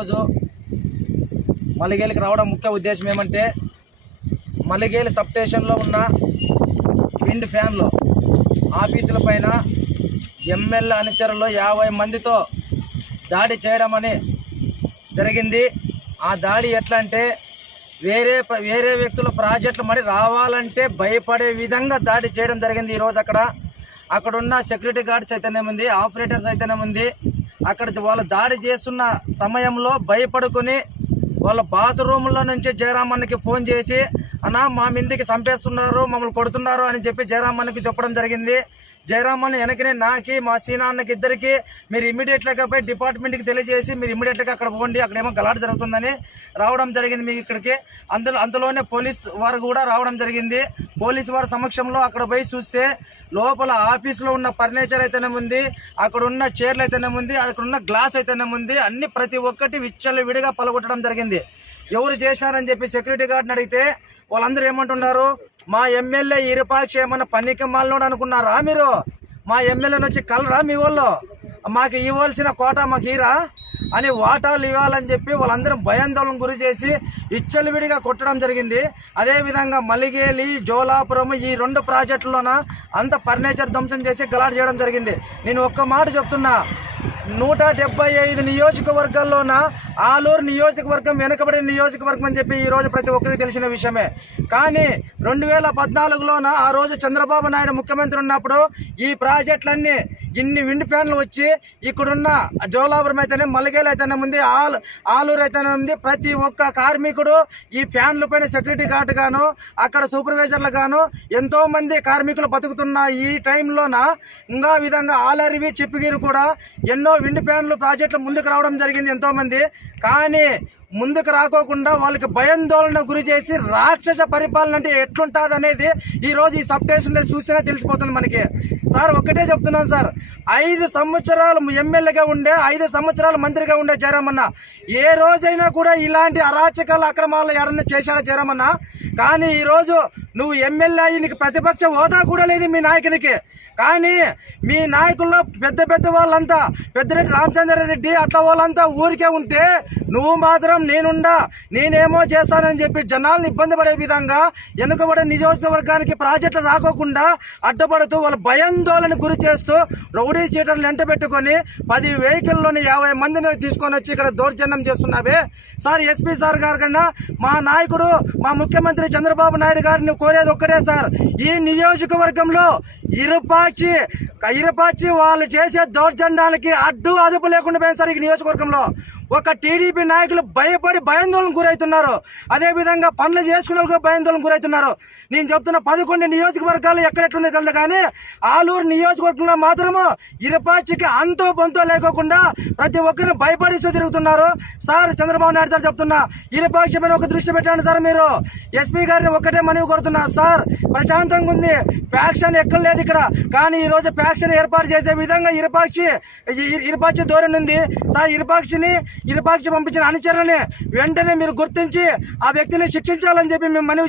ఈరోజు మల్లిగేలికి రావడం ముఖ్య ఉద్దేశం ఏమంటే మల్లిగేలి సబ్ స్టేషన్లో ఉన్న విండ్ ఫ్యాన్లు ఆఫీసుల పైన ఎమ్మెల్యే అనుచరులు యాభై మందితో దాడి చేయడం అని జరిగింది ఆ దాడి ఎట్లా అంటే వేరే వేరే వ్యక్తుల ప్రాజెక్టులు మరి రావాలంటే భయపడే విధంగా దాడి చేయడం జరిగింది ఈరోజు అక్కడ అక్కడున్న సెక్యూరిటీ గార్డ్స్ అయితేనే ఉంది ఆపరేటర్స్ అయితేనే ఉంది అక్కడ వాళ్ళు దాడి చేస్తున్న సమయంలో భయపడుకొని వాళ్ళ బాత్రూంలో నుంచి జయరామన్నకి ఫోన్ చేసి అన్న మా మిందికి చంపేస్తున్నారు మమ్మల్ని కొడుతున్నారు అని చెప్పి జయరామన్నకి చెప్పడం జరిగింది జయరామన్న వెనకనే నాకి మా సీనాన్నకి ఇద్దరికి మీరు ఇమ్మీడియట్గా పోయి డిపార్ట్మెంట్కి తెలియజేసి మీరు ఇమ్మీడియట్గా అక్కడ పోండి అక్కడేమో గలాట్ జరుగుతుందని రావడం జరిగింది మీకు ఇక్కడికి అందులో అందులోనే పోలీస్ వారు కూడా రావడం జరిగింది పోలీస్ వారి సమక్షంలో అక్కడ పోయి చూస్తే లోపల ఆఫీస్లో ఉన్న ఫర్నిచర్ అయితేనే ఉంది అక్కడ ఉన్న చైర్లు అయితేనే ఉంది అక్కడ ఉన్న గ్లాస్ అయితేనే ఉంది అన్ని ప్రతి ఒక్కటి విచ్చలు విడిగా పలగొట్టడం జరిగింది ఉంది ఎవరు చేసినారని చెప్పి సెక్యూరిటీ గార్డ్ని అడిగితే వాళ్ళందరూ ఏమంటున్నారు మా ఎమ్మెల్యే ఇరుపాక్ష ఏమన్నా పనికి మాలనోడు అనుకున్నారా మీరు మా ఎమ్మెల్యేని వచ్చి కలరా మీ వాళ్ళు మాకు ఇవ్వాల్సిన కోట మాకు ఈరా అని వాటాలు ఇవ్వాలని చెప్పి వాళ్ళందరూ భయాందోళన గురి చేసి ఇచ్చలు విడిగా కొట్టడం జరిగింది అదేవిధంగా మలిగేలి జోలాపురం ఈ రెండు ప్రాజెక్టులోన అంత ఫర్నిచర్ ధ్వంసం చేసి గలాట్ చేయడం జరిగింది నేను ఒక్క మాట చెప్తున్నా నూట డెబ్బై ఐదు నియోజకవర్గాల్లోన ఆలూరు నియోజకవర్గం వెనుకబడిన నియోజకవర్గం అని చెప్పి ఈరోజు ప్రతి ఒక్కరికి తెలిసిన విషయమే కానీ రెండు వేల పద్నాలుగులోన ఆ రోజు చంద్రబాబు నాయుడు ముఖ్యమంత్రి ఉన్నప్పుడు ఈ ప్రాజెక్టులన్నీ ఇన్ని విండ్ ఫ్యాన్లు వచ్చి ఇక్కడున్న జోలాపురం అయితేనే మల్లగేలు అయితేనే ఉంది ఆల్ ఆలూరు అయితేనే ఉంది ప్రతి ఒక్క కార్మికుడు ఈ ఫ్యాన్ల పైన సెక్యూరిటీ గార్డు గాను అక్కడ సూపర్వైజర్లు గాను ఎంతోమంది కార్మికులు బతుకుతున్న ఈ టైంలోన ఇంకా విధంగా ఆలరివి చిప్పగిరి కూడా ఎన్నో విండ్ ప్యాన్లు ప్రాజెక్టులు ముందుకు రావడం జరిగింది ఎంతోమంది కానీ ముందుకు రాకోకుండా వాళ్ళకి భయాందోళన గురి చేసి రాక్షస పరిపాలన అంటే ఎట్లుంటుంది అనేది ఈరోజు ఈ సబ్ చూసినా తెలిసిపోతుంది మనకి సార్ ఒక్కటే చెప్తున్నాను సార్ ఐదు సంవత్సరాలు ఎమ్మెల్యేగా ఉండే ఐదు సంవత్సరాలు మంత్రిగా ఉండే జయరామన్న ఏ రోజైనా కూడా ఇలాంటి అరాచకాల అక్రమాలు ఎవరన్నా చేశాడా జయరామన్న కానీ ఈరోజు నువ్వు ఎమ్మెల్యే అయ్యి ప్రతిపక్ష హోదా కూడా లేదు మీ నాయకునికి కానీ మీ నాయకుల్లో పెద్ద పెద్ద వాళ్ళంతా పెద్దరెడ్డి రామచంద్రారెడ్డి అట్లా వాళ్ళంతా ఊరికే ఉంటే నువ్వు మాత్రం కోసం నేనుండా నేనేమో చేస్తానని చెప్పి జనాలను ఇబ్బంది పడే విధంగా వెనుకబడే నియోజకవర్గానికి ప్రాజెక్టులు రాకోకుండా అడ్డపడుతూ వాళ్ళ భయాందోళన గురి చేస్తూ రౌడీ సీటర్లు వెంట పెట్టుకొని పది వెహికల్లోని యాభై మందిని తీసుకొని వచ్చి ఇక్కడ దౌర్జన్యం చేస్తున్నావే సార్ ఎస్పీ సార్ గారు కన్నా మా నాయకుడు మా ముఖ్యమంత్రి చంద్రబాబు నాయుడు గారిని కోరేది ఒక్కటే సార్ ఈ నియోజకవర్గంలో ఇరుపాచి ఇరుపాచి వాళ్ళు చేసే దౌర్జన్యానికి అడ్డు అదుపు లేకుండా పోయింది సార్ ఈ నియోజకవర్గంలో ఒక టీడీపీ నాయకులు భయపడి భయాందోళన గురవుతున్నారు అదేవిధంగా పనులు చేసుకునే వాళ్ళకి భయాందోళన గురవుతున్నారు నేను చెప్తున్న పదకొండు నియోజకవర్గాలు ఎక్కడెట్లుందో తెలియదు కానీ ఆలూరు నియోజకవర్గంలో మాత్రము ఇరపాచికి అంతో పొంతో లేకోకుండా ప్రతి ఒక్కరిని భయపడిస్తూ తిరుగుతున్నారు సార్ చంద్రబాబు నాయుడు సార్ చెప్తున్నా ఇరపాక్షమైన ఒక దృష్టి పెట్టండి సార్ మీరు ఎస్పీ గారిని ఒక్కటే మనవి కొడుతున్నా సార్ ప్రశాంతంగా ఉంది ఫ్యాక్షన్ ఎక్కడ లేదు ఇక్కడ కానీ ఈరోజు ఫ్యాక్షన్ ఏర్పాటు చేసే విధంగా ఇరపాక్షి ఇరపాక్షి ధోరణి ఉంది సార్ ఇరపాక్షిని ఇరుపాక్షి పంపించిన అనుచరులని వెంటనే మీరు గుర్తించి ఆ వ్యక్తిని శిక్షించాలని చెప్పి మేము మనవి